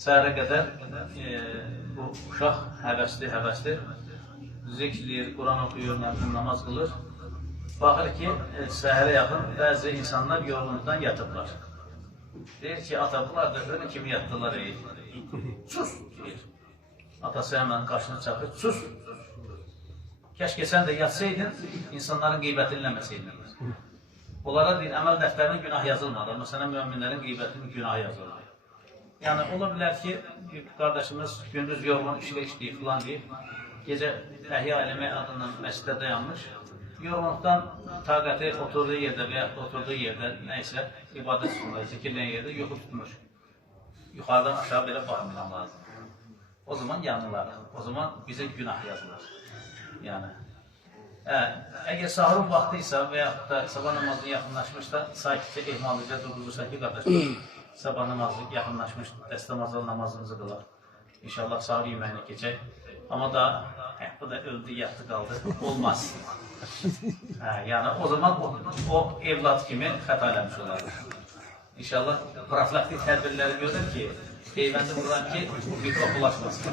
səhərə qədər bu uşaq həvəsli zikr, Quran oxuyur, namaz qılır. Baxır ki, səhərə yaxın bəzi insanlar yorğunluqdan yatıblar. Deyir ki, ata, bunlar da ölü kimi yatdılar. Sus, deyir. Atası hemen qarşına çatır, sus. Keşke sen de yatsaydın, insanların qeybətini eləməsəydin. Onlara deyir, əməl dəftərinin günah yazılmadı. Məsələn, müminlərin qeybətinin günahı yazılmadı. Yəni, ola bilər ki, qardaşımız gündüz yorğun işləyib filan deyib, gecə əhya eləmək adından məsciddə dayanmış, yorğunluqdan taqəti oturduğu yerdə və yaxud oturduğu yerdə nəysə, ibadət sunulur, zikirlən yerdə yuxu tutmuş. Yuxarıdan aşağı belə baxmıram lazım. O zaman yanırlar, o zaman bizə günah yazılır. Yəni, əgər sahurun vaxtıysa və yaxud da sabah namazı yaxınlaşmışsa, sakitcə ehmallıca durdurursa ki, qardaşım, sabah namazı yaxınlaşmış, dəstəmazal namazımızı qılar. İnşallah sahur yeməyinə keçək. Amma da, bu da öldü, yatdı, qaldı, olmaz. Yəni, o zaman o evlad kimi xəta eləmiş olar. İnşallah, profilaktik tədbirləri görür ki, peyvəndi vuran ki, mikrop ulaşmasın.